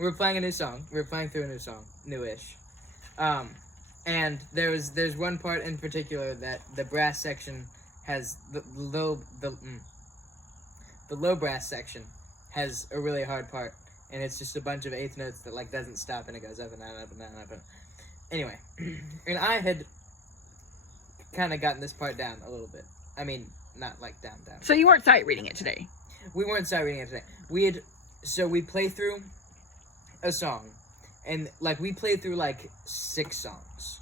we were playing a new song. We were playing through a new song, newish. And there's one part in particular that the brass section has the low brass section has a really hard part, and it's just a bunch of eighth notes that like doesn't stop, and it goes up and down, up and down, up and down. Anyway, and I had kind of gotten this part down a little bit. I mean, not like down. So you weren't sight reading it today? We weren't sight reading it today. We play through a song, and like we played through like 6 songs,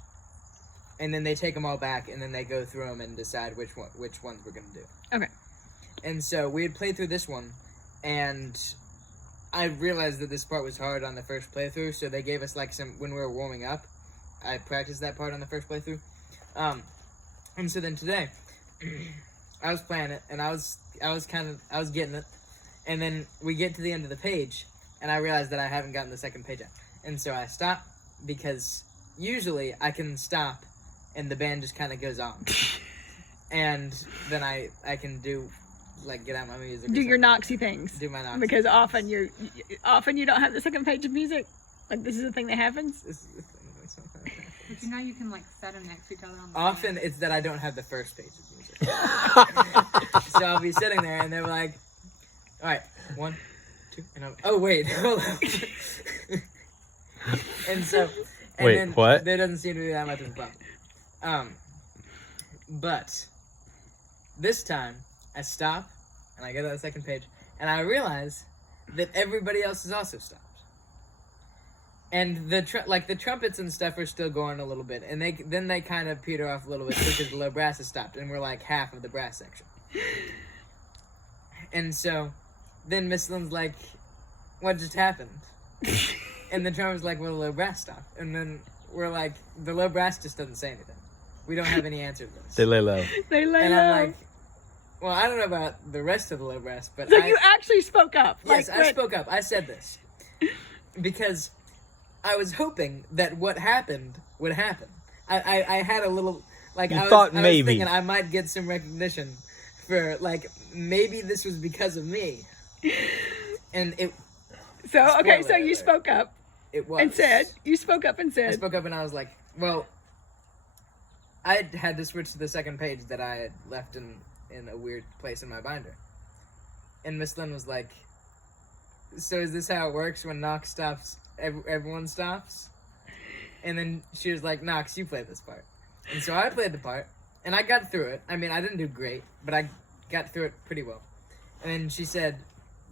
and then they take them all back, and then they go through them and decide which ones we're gonna do. Okay. And so we had played through this one, and I realized that this part was hard on the first playthrough, so they gave us like when we were warming up. I practiced that part on the first playthrough, and so then today, I was playing it, and I was getting it, and then we get to the end of the page, and I realized that I haven't gotten the second page out, and so I stopped, because usually I can stop, and the band just kind of goes on, and then I can do, like, get out my music. Do your Knoxy things. Do my Knoxy. Because often you don't have the second page of music. Like, this is the thing that happens. This is the thing that sometimes happens. But you know you can like set them next to each other on the Often band. it's that I don't have the first page of music. So I'll be sitting there, and they're like, all right, 1, 2, and I'm, oh wait, hold on. And Wait, then what? There doesn't seem to be that much of a problem. But this time I stop, and I go to the second page, and I realize that everybody else has also stopped. And the trumpets and stuff are still going a little bit, and then they kind of peter off a little bit because the low brass has stopped, and we're like half of the brass section. And so then Miss Lynn's like, "What just happened?" And the drummer's like, "Well, the low brass stopped." And then we're like, "The low brass just doesn't say anything. We don't have any answer to this." They lay low. They lay And low. I'm like, well, I don't know about the rest of the low brass, but So you actually spoke up. Yes, like, I spoke up. I said this because I was hoping that what happened would happen. I had a little, like, I was thinking I might get some recognition for, like, maybe this was because of me. And it... So, okay, so Spoiler you alert. spoke up. It was. And said, you spoke up and I said. spoke up and I was like, well, I had to switch to the second page that I had left in a weird place in my binder. And Miss Lynn was like, so is this how it works when Knox stops, everyone stops? And then she was like, Knox, you play this part. And so I played the part, and I got through it. I mean, I didn't do great, but I got through it pretty well. And then she said,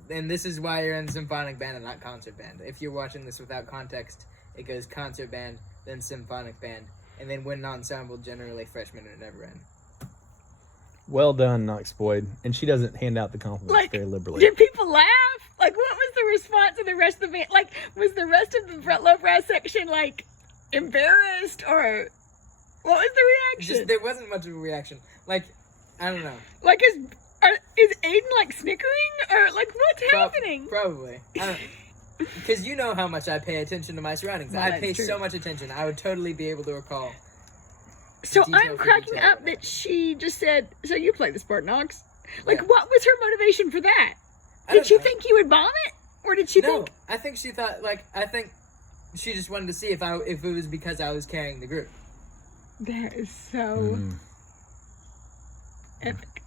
and this is why you're in symphonic band and not concert band. If you're watching this without context, it goes concert band, then symphonic band, and then wind ensemble, generally freshman and never end. Well done, Knox Boyd. And she doesn't hand out the compliments Like, very liberally. did people laugh? Like, what was the response of the rest of the band? Like, was the rest of the low brass section, like, embarrassed? Or what was the reaction? There wasn't much of a reaction. Like, I don't know. Like, is Aiden, like, snickering? Or, like, what's happening? Probably. I don't know. Because you know how much I pay attention to my surroundings. Well, I that's pay true. so much attention. I would totally be able to recall. So detail I'm for cracking detail. up that she just said, so you play the sport, Knox. Like, Yeah. what was her motivation for that? I Did don't she know. think you would bomb it? Or did she No, think... I think she thought, like, I think she just wanted to see if it was because I was carrying the group. That is so epic.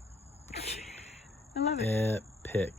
I love it. Epic.